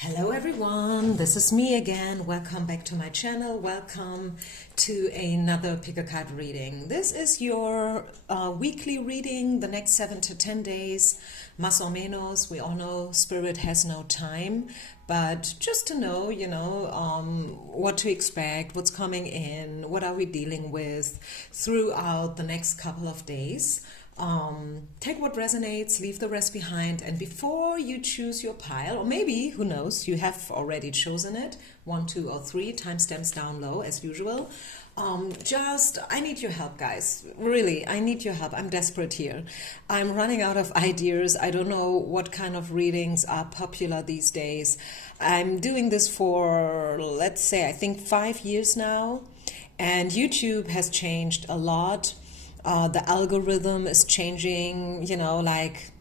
Hello everyone, this is me again. Welcome back to my channel. Welcome to another pick a card reading. This is your weekly reading, the next 7 to 10 days, más o menos. We all know spirit has no time, but just to know, what to expect, what's coming in, what are we dealing with throughout the next couple of days. Take what resonates, leave the rest behind, and before you choose your pile, or maybe, who knows, you have already chosen it, 1, 2, or 3, timestamps down low as usual. I need your help, guys. Really, I need your help. I'm desperate here. I'm running out of ideas. I don't know what kind of readings are popular these days. I'm doing this for, let's say, I think 5 years now, and YouTube has changed a lot. The algorithm is changing, like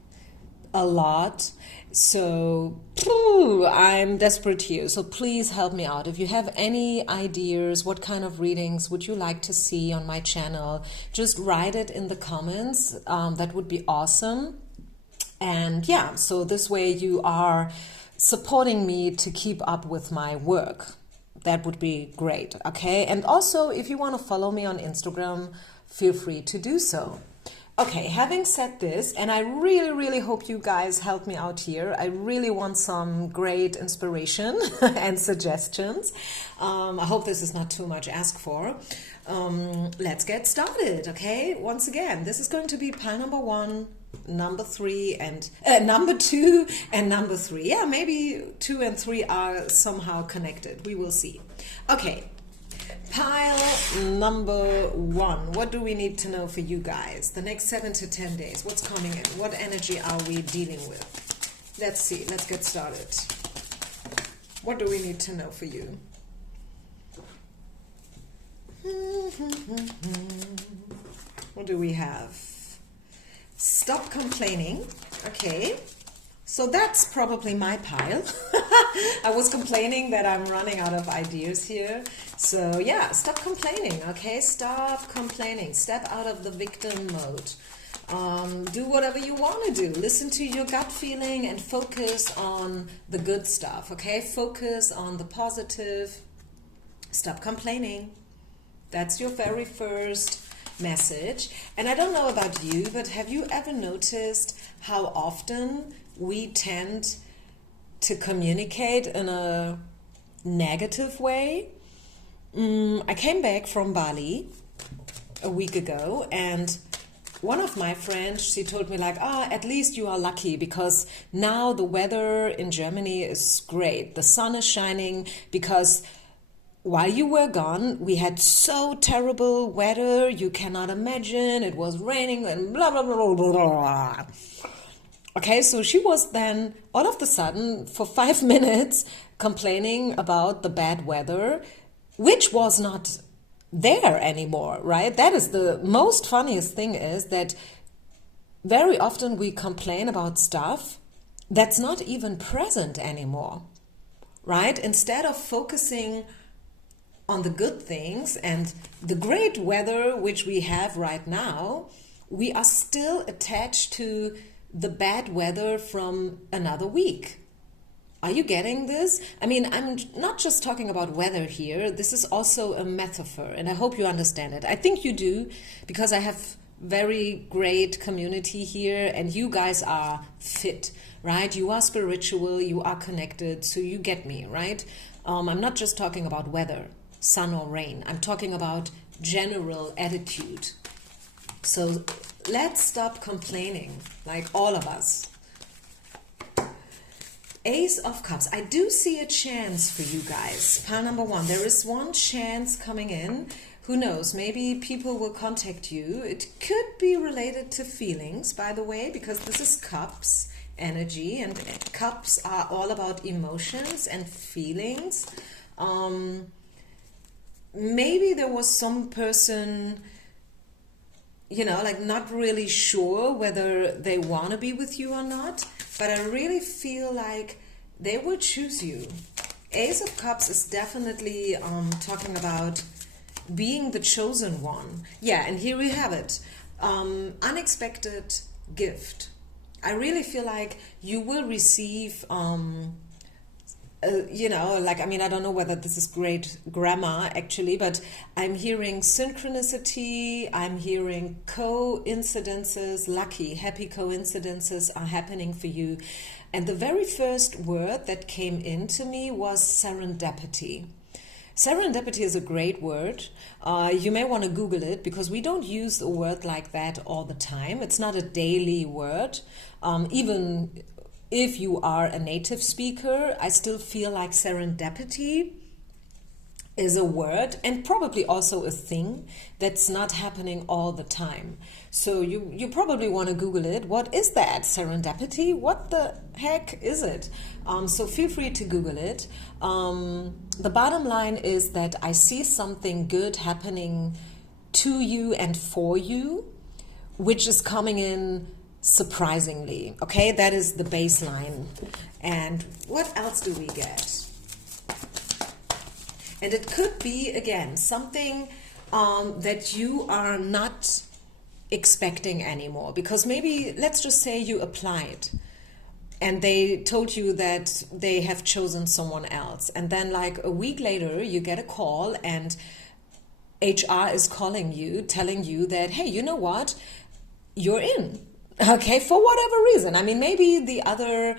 a lot. So I'm desperate here. So please help me out. If you have any ideas, what kind of readings would you like to see on my channel, just write it in the comments. That would be awesome. And yeah, so this way you are supporting me to keep up with my work. That would be great. Okay. And also, if you want to follow me on Instagram, feel free to do so. Okay, having said this, and I really hope you guys help me out here. I really want some great inspiration and suggestions. I hope this is not too much asked for. Let's get started, okay? Once again, this is going to be pile number 1, number 3, and number 2 and number 3. Yeah, maybe 2 and 3 are somehow connected. We will see. Okay. Pile number 1. What do we need to know for you guys? The next 7 to 10 days. What's coming in? What energy are we dealing with? Let's see. Let's get started. What do we need to know for you? What do we have? Stop complaining. Okay. So that's probably my pile. I was complaining that I'm running out of ideas here. So yeah, stop complaining, okay? Stop complaining. Step out of the victim mode. Do whatever you want to do. Listen to your gut feeling and focus on the good stuff, okay? Focus on the positive. Stop complaining. That's your very first message. And I don't know about you, but have you ever noticed how often we tend to communicate in a negative way? I came back from Bali a week ago, and one of my friends, she told me like, at least you are lucky because now the weather in Germany is great. The sun is shining because while you were gone, we had so terrible weather, you cannot imagine. It was raining and blah, blah, blah, blah, blah. Okay, so she was then all of a sudden for 5 minutes complaining about the bad weather, which was not there anymore, right? That is the most funniest thing, is that very often we complain about stuff that's not even present anymore, right? Instead of focusing on the good things and the great weather which we have right now, we are still attached to the bad weather from another week. Are you getting this? I mean, I'm not just talking about weather here. This is also a metaphor, and I hope you understand it. I think you do, because I have very great community here, and you guys are fit, right? You are spiritual, you are connected, so you get me, right? I'm not just talking about weather, sun or rain. I'm talking about general attitude. So let's stop complaining, like all of us. Ace of Cups. I do see a chance for you guys. Pile number 1. There is one chance coming in. Who knows? Maybe people will contact you. It could be related to feelings, by the way, because this is Cups energy, and Cups are all about emotions and feelings. Maybe there was some person, like not really sure whether they want to be with you or not, but I really feel like they will choose you. Ace of Cups is definitely talking about being the chosen one. Yeah, and here we have it. Unexpected gift. I really feel like you will receive you know, like, I mean, I don't know whether this is great grammar actually, but I'm hearing synchronicity, I'm hearing coincidences, lucky, happy coincidences are happening for you. And the very first word that came into me was serendipity. Serendipity is a great word. You may want to Google it because we don't use a word like that all the time. It's not a daily word. Even if you are a native speaker, I still feel like serendipity is a word and probably also a thing that's not happening all the time. So you probably want to Google it. What is that? Serendipity? What the heck is it? So feel free to Google it. The bottom line is that I see something good happening to you and for you, which is coming in surprisingly. Okay, that is the baseline. And what else do we get? And it could be, again, something that you are not expecting anymore. Because maybe, let's just say you applied and they told you that they have chosen someone else. And then like a week later, you get a call and HR is calling you, telling you that, hey, you know what? You're in. Okay, for whatever reason. I mean, maybe the other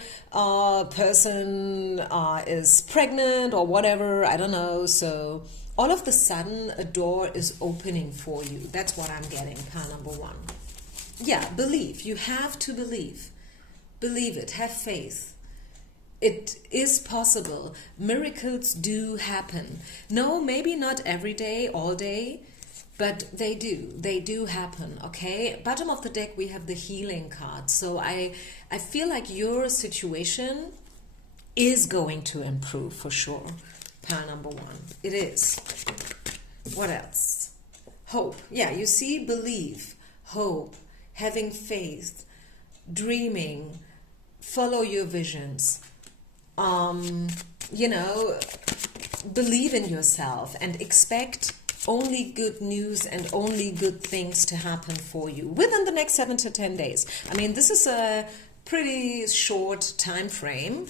person is pregnant or whatever, I don't know. So all of the sudden, a door is opening for you. That's what I'm getting, pile number one. Yeah, believe. You have to believe. Believe it. Have faith. It is possible. Miracles do happen. No, maybe not every day, all day, but they do happen. Okay, bottom of the deck we have the healing card. So I feel like your situation is going to improve for sure. Pile number one, it is. What else? Hope. Yeah, you see, believe, hope, having faith, dreaming, follow your visions, you know, believe in yourself and expect only good news and only good things to happen for you within the next 7 to 10 days. I mean, this is a pretty short time frame,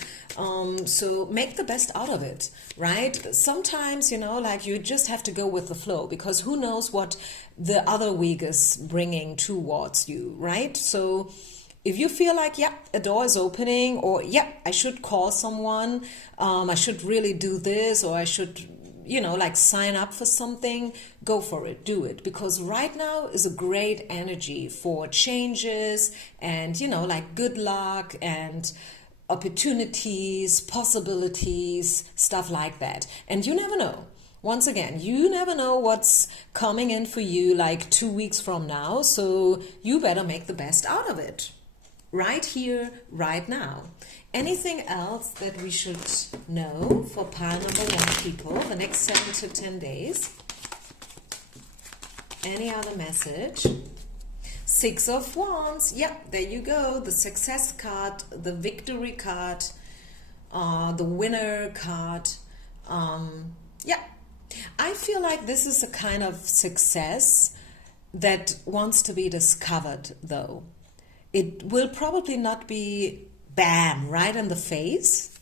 so make the best out of it, right? Sometimes, you know, like you just have to go with the flow because who knows what the other week is bringing towards you, right? So if you feel like, yeah, a door is opening, or yeah, I should call someone, I should really do this, or I should, you know, like sign up for something, go for it, do it. Because right now is a great energy for changes and, you know, like good luck and opportunities, possibilities, stuff like that. And you never know. Once again, you never know what's coming in for you like 2 weeks from now. So you better make the best out of it. Right here, right now. Anything else that we should know for pile number one people the next 7 to 10 days? Any other message? 6 of Wands. Yeah, there you go. The success card, the victory card, the winner card. Yeah, I feel like this is a kind of success that wants to be discovered, though. It will probably not be bam, right in the face.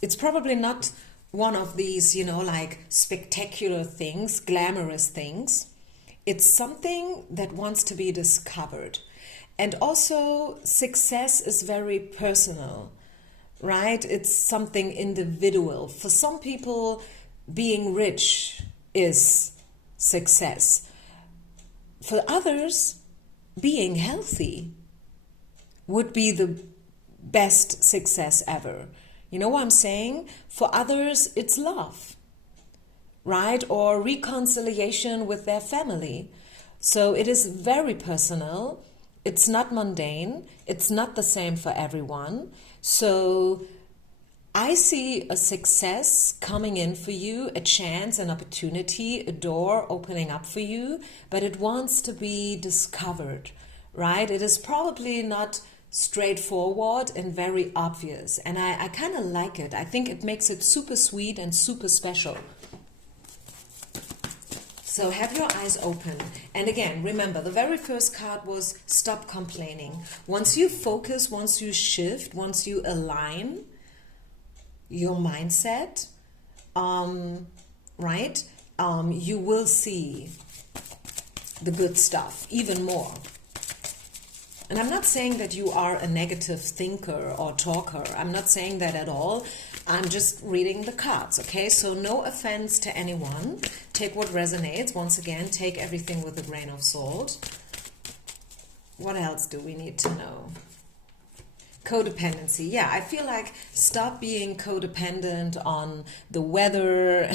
It's probably not one of these, you know, like spectacular things, glamorous things. It's something that wants to be discovered. And also success is very personal, right? It's something individual. For some people, being rich is success. For others, being healthy would be the best success ever. You know what I'm saying? For others, it's love, right? Or reconciliation with their family. So it is very personal. It's not mundane. It's not the same for everyone. So I see a success coming in for you, a chance, an opportunity, a door opening up for you, but it wants to be discovered, right? It is probably not straightforward and very obvious, and I kind of like it. I think it makes it super sweet and super special. So have your eyes open. And again, remember, the very first card was stop complaining. Once you focus, once you shift, once you align, your mindset, right? You will see the good stuff even more. And I'm not saying that you are a negative thinker or talker. I'm not saying that at all. I'm just reading the cards, okay? So no offense to anyone. Take what resonates. Once again, take everything with a grain of salt. What else do we need to know? Codependency. Yeah, I feel like stop being codependent on the weather,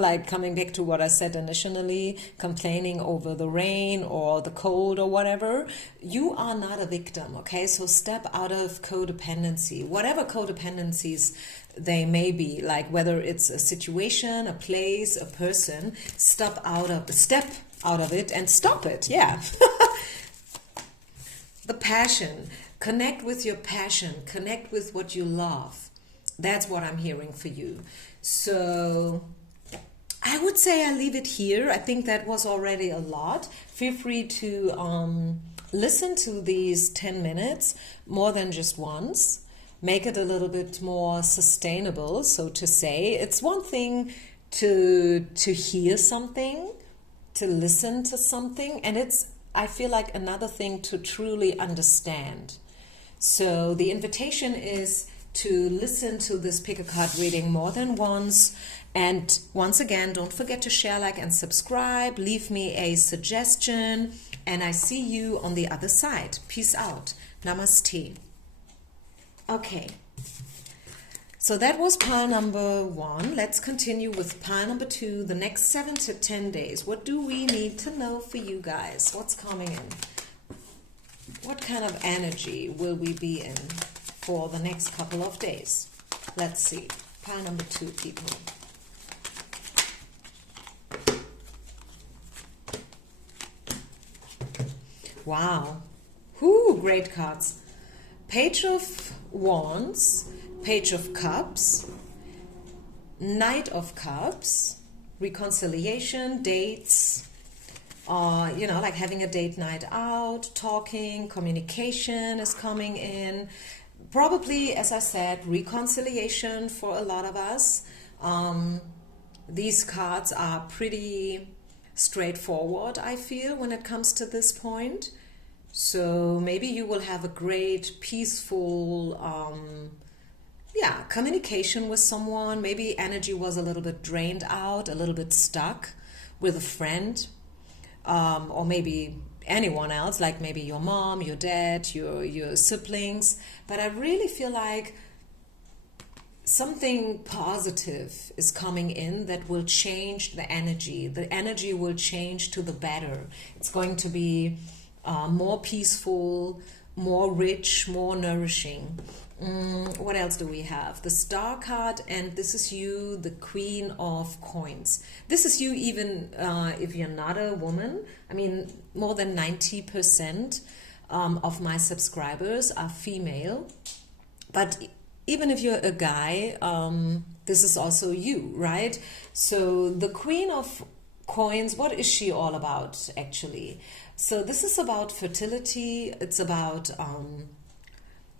like coming back to what I said initially, complaining over the rain or the cold or whatever. You are not a victim, okay? So step out of codependency, whatever codependencies they may be, like whether it's a situation, a place, a person, step out of it and stop it. Yeah. The passion. Connect with your passion. Connect with what you love. That's what I'm hearing for you. So I would say I leave it here. I think that was already a lot. Feel free to listen to these 10 minutes more than just once. Make it a little bit more sustainable, so to say. It's one thing to hear something, to listen to something, and it's, I feel like, another thing to truly understand. So the invitation is to listen to this pick a card reading more than once. And once again, don't forget to share, like, and subscribe. Leave me a suggestion. And I see you on the other side. Peace out. Namaste. Okay. So that was pile number 1. Let's continue with pile number 2. The next 7 to 10 days. What do we need to know for you guys? What's coming in? What kind of energy will we be in for the next couple of days? Let's see. Pile number 2, people. Wow. Whoo, great cards. Page of Wands, Page of Cups, Knight of Cups, reconciliation, dates, like having a date night out, talking, communication is coming in. Probably, as I said, reconciliation for a lot of us. These cards are pretty straightforward, I feel, when it comes to this point. So maybe you will have a great, peaceful, communication with someone. Maybe energy was a little bit drained out, a little bit stuck with a friend. Or maybe anyone else, like maybe your mom, your dad, your siblings. But I really feel like something positive is coming in that will change the energy. The energy will change to the better. It's going to be more peaceful, more rich, more nourishing. What else do we have? The Star card, and this is you, the Queen of Coins. This is you even if you're not a woman. I mean, more than 90% of my subscribers are female. But even if you're a guy, this is also you, right? So the Queen of Coins, what is she all about, actually? So this is about fertility. It's about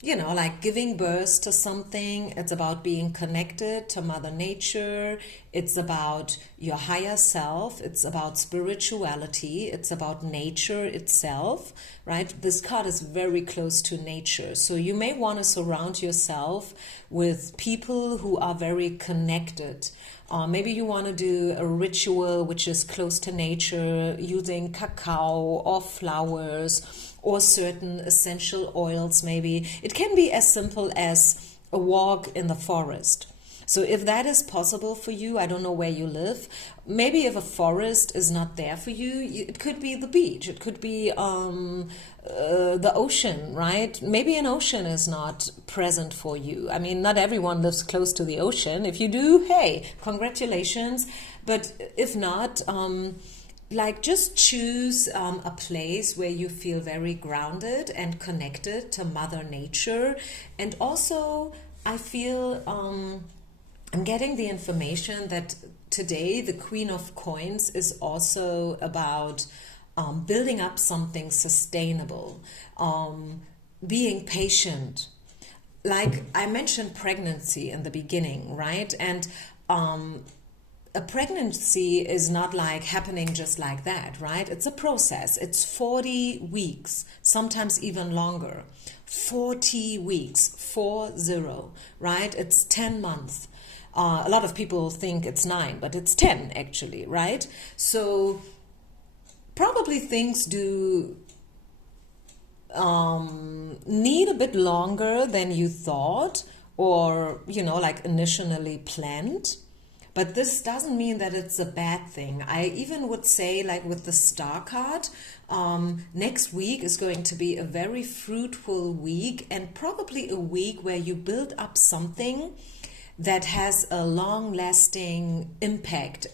like giving birth to something. It's about being connected to Mother Nature. It's about your higher self. It's about spirituality. It's about nature itself, right? This card is very close to nature. So you may want to surround yourself with people who are very connected. Maybe you want to do a ritual which is close to nature, using cacao or flowers, or certain essential oils maybe. It can be as simple as a walk in the forest. So if that is possible for you, I don't know where you live. Maybe if a forest is not there for you, it could be the beach. It could be the ocean, right? Maybe an ocean is not present for you. I mean, not everyone lives close to the ocean. If you do, hey, congratulations. But if not, just choose a place where you feel very grounded and connected to Mother Nature. And also, I feel I'm getting the information that today the Queen of Coins is also about building up something sustainable, being patient, like I mentioned pregnancy in the beginning, right? And a pregnancy is not like happening just like that, right? It's a process. It's 40 weeks, sometimes even longer. 40 weeks, 40, right? It's 10 months. A lot of people think it's 9, but it's 10 actually, right? So probably things do need a bit longer than you thought, or, you know, like initially planned. But this doesn't mean that it's a bad thing. I even would say, like with the star card, next week is going to be a very fruitful week, and probably a week where you build up something that has a long-lasting impact,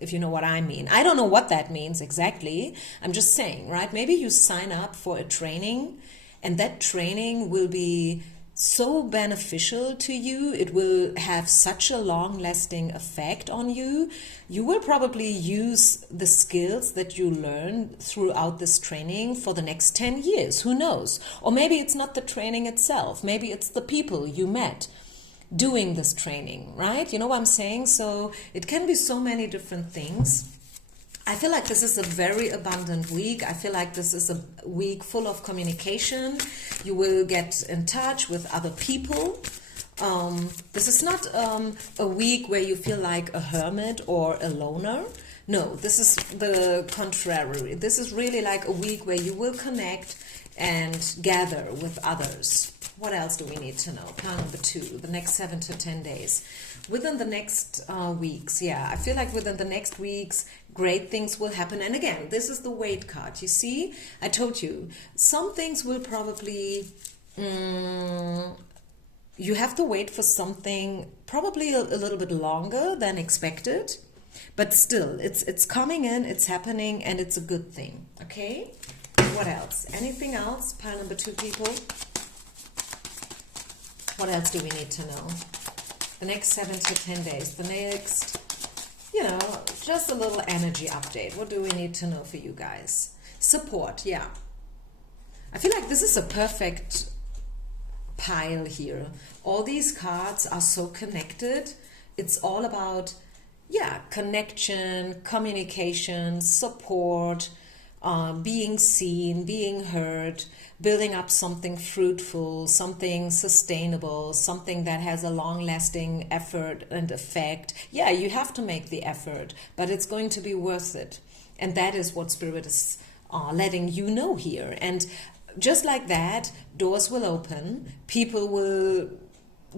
if you know what I mean. I don't know what that means exactly. I'm just saying, right? Maybe you sign up for a training, and that training will be so beneficial to you. It will have such a long-lasting effect on you. You will probably use the skills that you learn throughout this training for the next 10 years. Who knows? Or maybe it's not the training itself. Maybe it's the people you met doing this training, right? You know what I'm saying? So it can be so many different things. I feel like this is a very abundant week. I feel like this is a week full of communication. You will get in touch with other people. This is not a week where you feel like a hermit or a loner. No, this is the contrary. This is really like a week where you will connect and gather with others. What else do we need to know? Plan number 2, the next 7 to 10 days. Within the next weeks, yeah, I feel like within the next weeks, great things will happen. And again, this is the wait card. You see, I told you, some things will probably, you have to wait for something probably a little bit longer than expected. But still, it's coming in, it's happening, and it's a good thing, okay? What else? Anything else? Pile number 2, people. What else do we need to know? The next 7 to 10 days. The next, you know, just a little energy update. What do we need to know for you guys? Support, yeah. I feel like this is a perfect pile here. All these cards are so connected. It's all about, yeah, connection, communication, support, being seen, being heard, building up something fruitful, something sustainable, something that has a long-lasting effort and effect. Yeah, you have to make the effort, but it's going to be worth it. And that is what Spirit is letting you know here. And just like that, doors will open, people will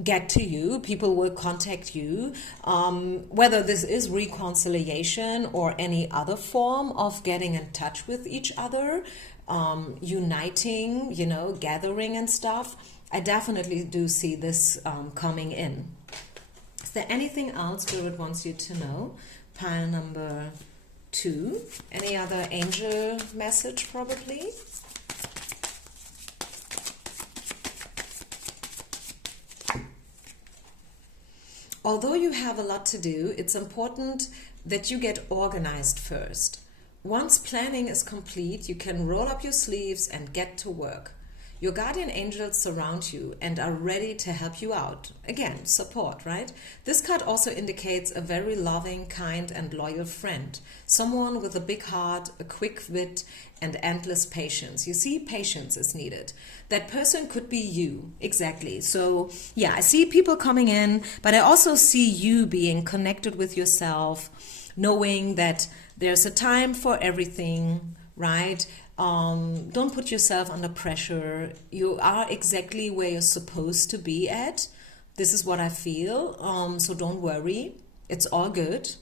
get to you, people will contact you, whether this is reconciliation or any other form of getting in touch with each other, uniting, you know, gathering and stuff. I definitely do see this coming in. Is there anything else Spirit wants you to know? Pile number 2. Any other angel message probably? Although you have a lot to do, it's important that you get organized first. Once planning is complete, you can roll up your sleeves and get to work. Your guardian angels surround you and are ready to help you out. Again, support, right? This card also indicates a very loving, kind, and loyal friend. Someone with a big heart, a quick wit, and endless patience. You see, patience is needed. That person could be you. Exactly. So, yeah, I see people coming in, but I also see you being connected with yourself, knowing that there's a time for everything, right? Don't put yourself under pressure. You are exactly where you're supposed to be at. This is what I feel. So don't worry. It's all good.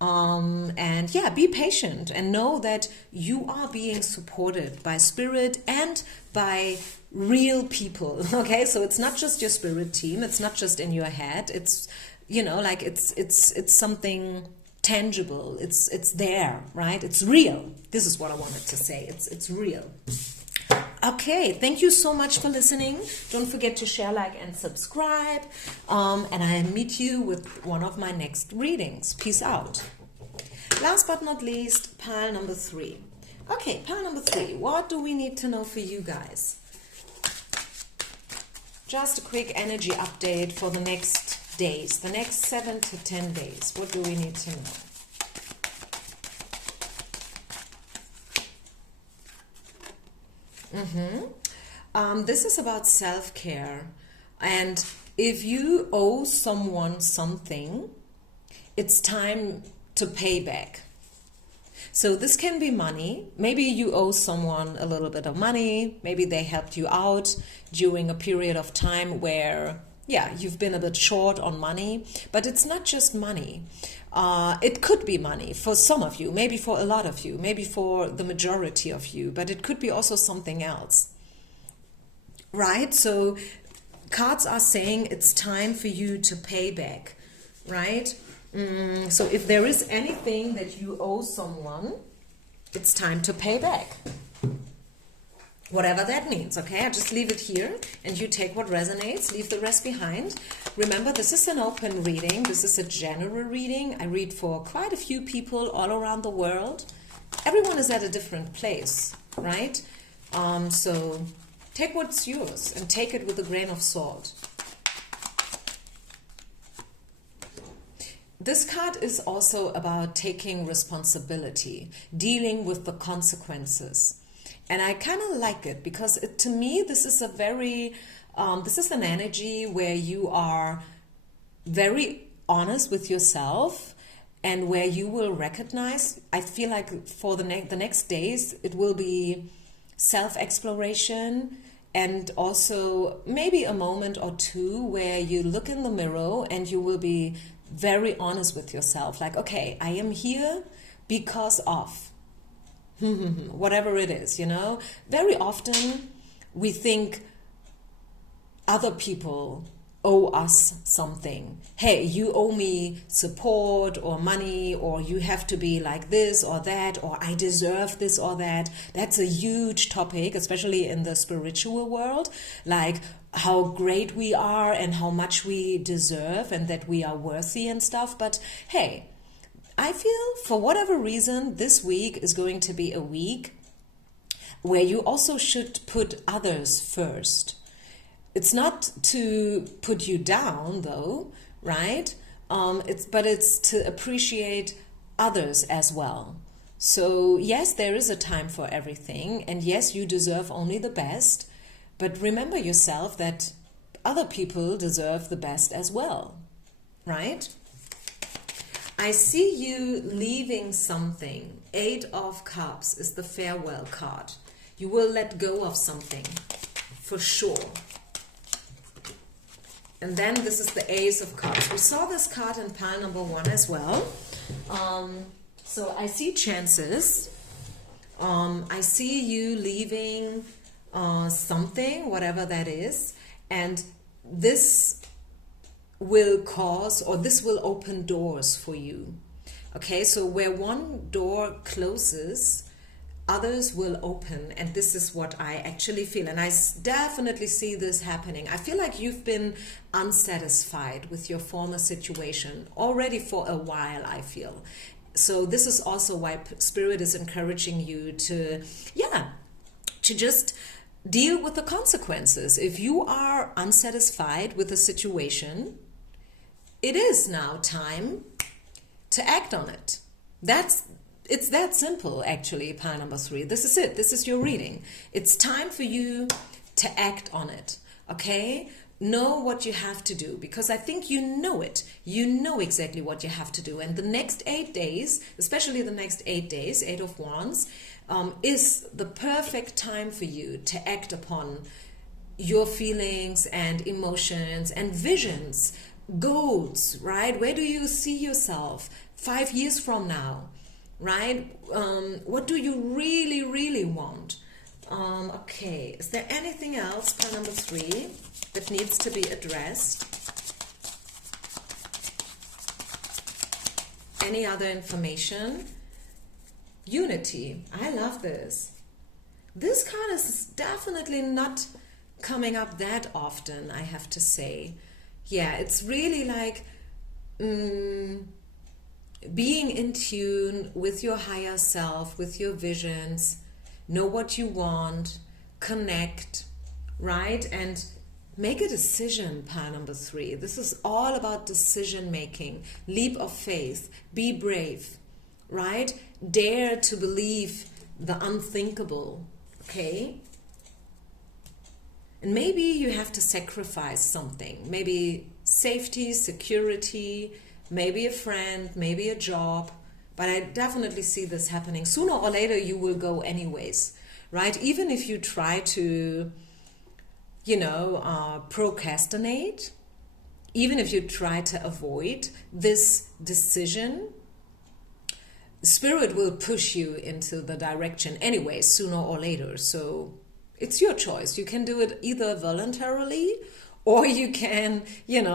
And yeah, be patient and know that you are being supported by Spirit and by real people. Okay, so it's not just your Spirit team. It's not just in your head. It's, you know, like it's something tangible. It's there, right? It's real. This is what I wanted to say. It's real. Okay, thank you so much for listening. Don't forget to share, like, and subscribe. And I'll meet you with one of my next readings. Peace out. Last but not least, pile number 3. Okay, pile number 3. What do we need to know for you guys? Just a quick energy update for the next days, the next 7 to 10 days. What do we need to know? This is about self-care. And if you owe someone something, it's time to pay back. So this can be money. Maybe you owe someone a little bit of money. Maybe they helped you out during a period of time where, yeah, you've been a bit short on money. But it's not just money. It could be money for some of you, maybe for a lot of you, maybe for the majority of you, but it could be also something else. Right? So cards are saying it's time for you to pay back, right? So if there is anything that you owe someone, it's time to pay back. Whatever that means, okay? I just leave it here and you take what resonates, leave the rest behind. Remember, this is an open reading. This is a general reading. I read for quite a few people all around the world. Everyone is at a different place, right? So take what's yours and take it with a grain of salt. This card is also about taking responsibility, dealing with the consequences. And I kind of like it because to me, this is a very, this is an energy where you are very honest with yourself and where you will recognize, I feel like for the next days, it will be self-exploration and also maybe a moment or two where you look in the mirror and you will be very honest with yourself. Like, okay, I am here because of whatever it is, you know. Very often we think other people owe us something. Hey, you owe me support or money, or you have to be like this or that, or I deserve this or that. That's a huge topic, especially in the spiritual world, like how great we are and how much we deserve and that we are worthy and stuff. But hey, I feel for whatever reason, this week is going to be a week where you also should put others first. It's not to put you down though, right? But it's to appreciate others as well. So yes, there is a time for everything. And yes, you deserve only the best. But remember yourself that other people deserve the best as well, right? I see you leaving something. 8 of Cups is the farewell card. You will let go of something, for sure. And then this is the Ace of Cups. We saw this card in pile number 1 as well. So I see chances. I see you leaving something, whatever that is. And this will cause, or this will open doors for you. Okay, so where one door closes, others will open, and this is what I actually feel. And I definitely see this happening. I feel like you've been unsatisfied with your former situation already for a while, I feel. So this is also why Spirit is encouraging you to, to just deal with the consequences. If you are unsatisfied with a situation, it is now time to act on it. It's that simple, actually, pile number 3. This is it. This is your reading. It's time for you to act on it, okay? Know what you have to do, because I think you know it. You know exactly what you have to do. And the next 8 days, especially the next 8 days, 8 of Wands, is the perfect time for you to act upon your feelings and emotions and visions, goals, right? Where do you see yourself 5 years from now, right? What do you really, really want? Okay, is there anything else, pile number 3, that needs to be addressed? Any other information? Unity. I love this. This card is definitely not coming up that often, I have to say. Yeah, it's really like being in tune with your higher self, with your visions, know what you want, connect, right? And Make a decision, pile number 3. This is all about decision making, leap of faith, be brave, right? Dare to believe the unthinkable, okay? And maybe you have to sacrifice something, maybe safety, security, maybe a friend, maybe a job, but I definitely see this happening. Sooner or later you will go anyways, right? Even if you try to, procrastinate, even if you try to avoid this decision, Spirit will push you into the direction anyway, sooner or later. So it's your choice. You can do it either voluntarily, or you can, leave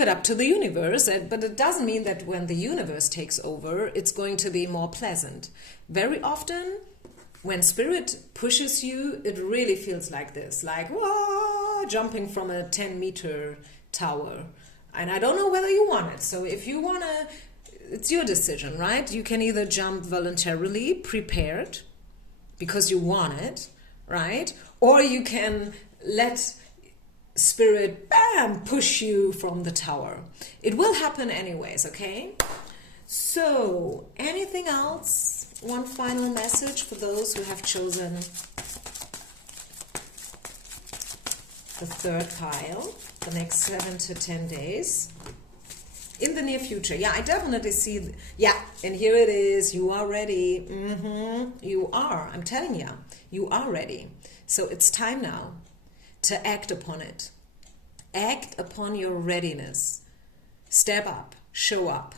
it up to the universe. But it doesn't mean that when the universe takes over, it's going to be more pleasant. Very often, when Spirit pushes you, it really feels like this, like, whoa, jumping from a 10-meter tower. And I don't know whether you want it. So if you want to, it's your decision, right? You can either jump voluntarily, prepared, because you want it, right? Or you can let Spirit, bam, push you from the tower. It will happen anyways, okay? So, anything else? One final message for those who have chosen the 3rd pile, the next 7 to 10 days. In the near future. Yeah, I definitely see. And here it is. You are ready. You are. I'm telling you. You are ready. So it's time now to act upon it. Act upon your readiness. Step up. Show up.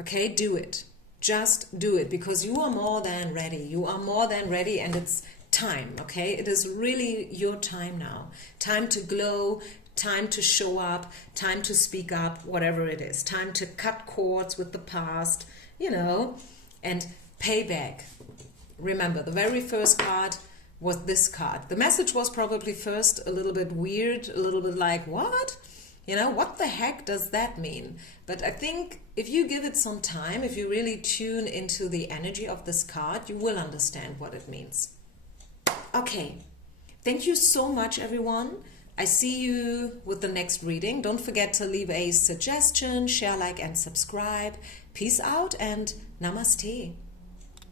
Okay? Do it. Just do it, because you are more than ready. You are more than ready, and it's time. Okay? It is really your time now. Time to glow. Time to show up, time to speak up, whatever it is. Time to cut cords with the past, and pay back. Remember, the very first card was this card. The message was probably first a little bit weird, a little bit like, what? What the heck does that mean? But I think if you give it some time, if you really tune into the energy of this card, you will understand what it means. Okay, thank you so much, everyone. I see you with the next reading. Don't forget to leave a suggestion, share, like, and subscribe. Peace out and namaste.